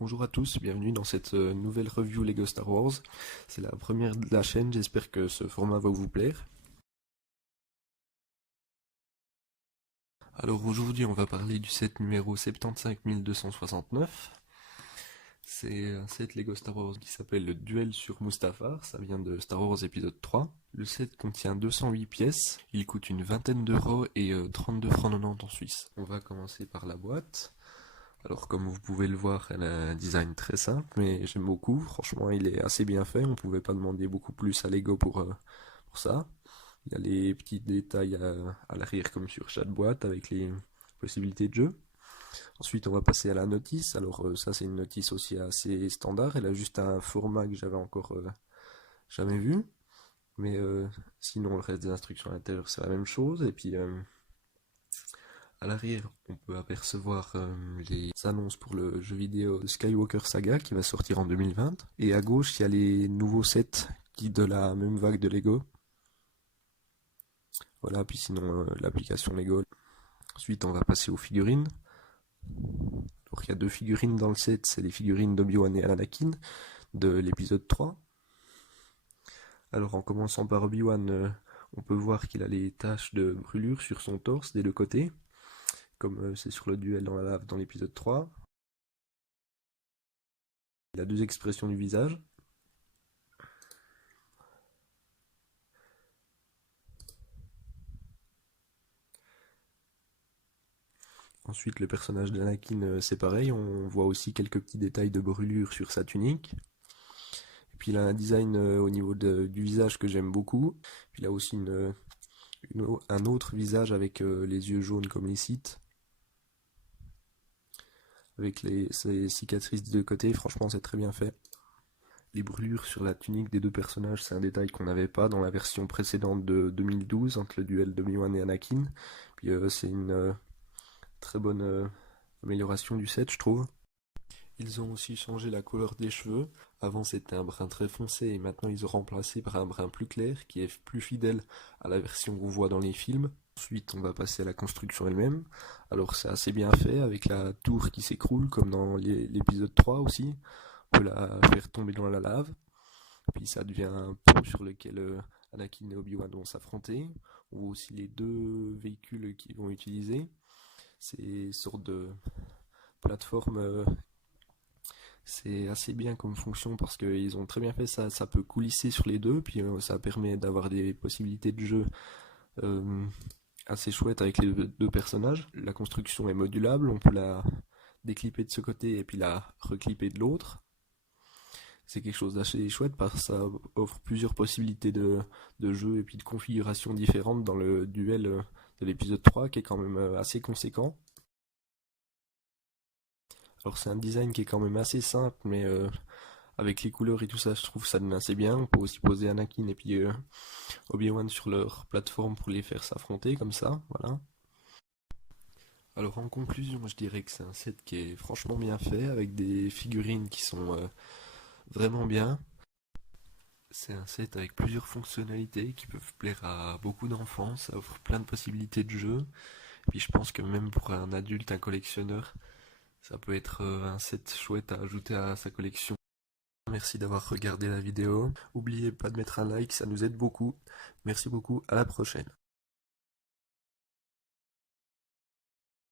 Bonjour à tous, bienvenue dans cette nouvelle review Lego Star Wars. C'est la première de la chaîne, j'espère que ce format va vous plaire. Alors aujourd'hui on va parler du set numéro 75269. C'est un set Lego Star Wars qui s'appelle le Duel sur Mustafar, ça vient de Star Wars épisode 3. Le set contient 208 pièces, il coûte une vingtaine d'euros et 32 francs 90 en Suisse. On va commencer par la boîte. Alors comme vous pouvez le voir, elle a un design très simple, mais j'aime beaucoup. Franchement, il est assez bien fait. On pouvait pas demander beaucoup plus à Lego pour ça. Il y a les petits détails à l'arrière comme sur chaque boîte avec les possibilités de jeu. Ensuite, on va passer à la notice. Alors ça, c'est une notice aussi assez standard. Elle a juste un format que j'avais encore jamais vu. Mais sinon, le reste des instructions à l'intérieur, c'est la même chose. Et puis à l'arrière, on peut apercevoir les annonces pour le jeu vidéo Skywalker Saga qui va sortir en 2020. Et à gauche, il y a les nouveaux sets qui de la même vague de Lego. Voilà, puis sinon l'application Lego. Ensuite, on va passer aux figurines. Donc il y a deux figurines dans le set, c'est les figurines d'Obi-Wan et Anakin de l'épisode 3. Alors en commençant par Obi-Wan, on peut voir qu'il a les taches de brûlure sur son torse des deux côtés, comme c'est sur le duel dans la lave dans l'épisode 3. Il a deux expressions du visage. Ensuite, le personnage d'Anakin, c'est pareil, on voit aussi quelques petits détails de brûlure sur sa tunique. Et puis il a un design au niveau du visage que j'aime beaucoup. Puis il a aussi un autre visage avec les yeux jaunes comme les Sith. Avec ses cicatrices des deux côtés, franchement c'est très bien fait. Les brûlures sur la tunique des deux personnages, c'est un détail qu'on n'avait pas dans la version précédente de 2012 entre le duel d'Obi-Wan et Anakin. Puis c'est une très bonne amélioration du set, je trouve. Ils ont aussi changé la couleur des cheveux. Avant c'était un brun très foncé et maintenant ils ont remplacé par un brun plus clair qui est plus fidèle à la version qu'on voit dans les films. Ensuite on va passer à la construction elle-même. Alors c'est assez bien fait avec la tour qui s'écroule comme dans l'épisode 3 aussi. On peut la faire tomber dans la lave. Puis ça devient un pont sur lequel Anakin et Obi-Wan vont s'affronter. On voit aussi les deux véhicules qu'ils vont utiliser. Ces sortes de plateformes c'est assez bien comme fonction parce qu'ils ont très bien fait ça, ça peut coulisser sur les deux, puis ça permet d'avoir des possibilités de jeu euh, assez chouettes avec les deux personnages. La construction est modulable, on peut la déclipper de ce côté et puis la reclipper de l'autre. C'est quelque chose d'assez chouette parce que ça offre plusieurs possibilités de jeu et puis de configurations différentes dans le duel de l'épisode 3 qui est quand même assez conséquent. Alors c'est un design qui est quand même assez simple, mais avec les couleurs et tout ça, je trouve ça donne assez bien. On peut aussi poser Anakin et puis Obi-Wan sur leur plateforme pour les faire s'affronter comme ça, voilà. Alors en conclusion, je dirais que c'est un set qui est franchement bien fait, avec des figurines qui sont vraiment bien. C'est un set avec plusieurs fonctionnalités qui peuvent plaire à beaucoup d'enfants, ça offre plein de possibilités de jeu. Et puis je pense que même pour un adulte, un collectionneur, ça peut être un set chouette à ajouter à sa collection. Merci d'avoir regardé la vidéo. N'oubliez pas de mettre un like, ça nous aide beaucoup. Merci beaucoup, à la prochaine.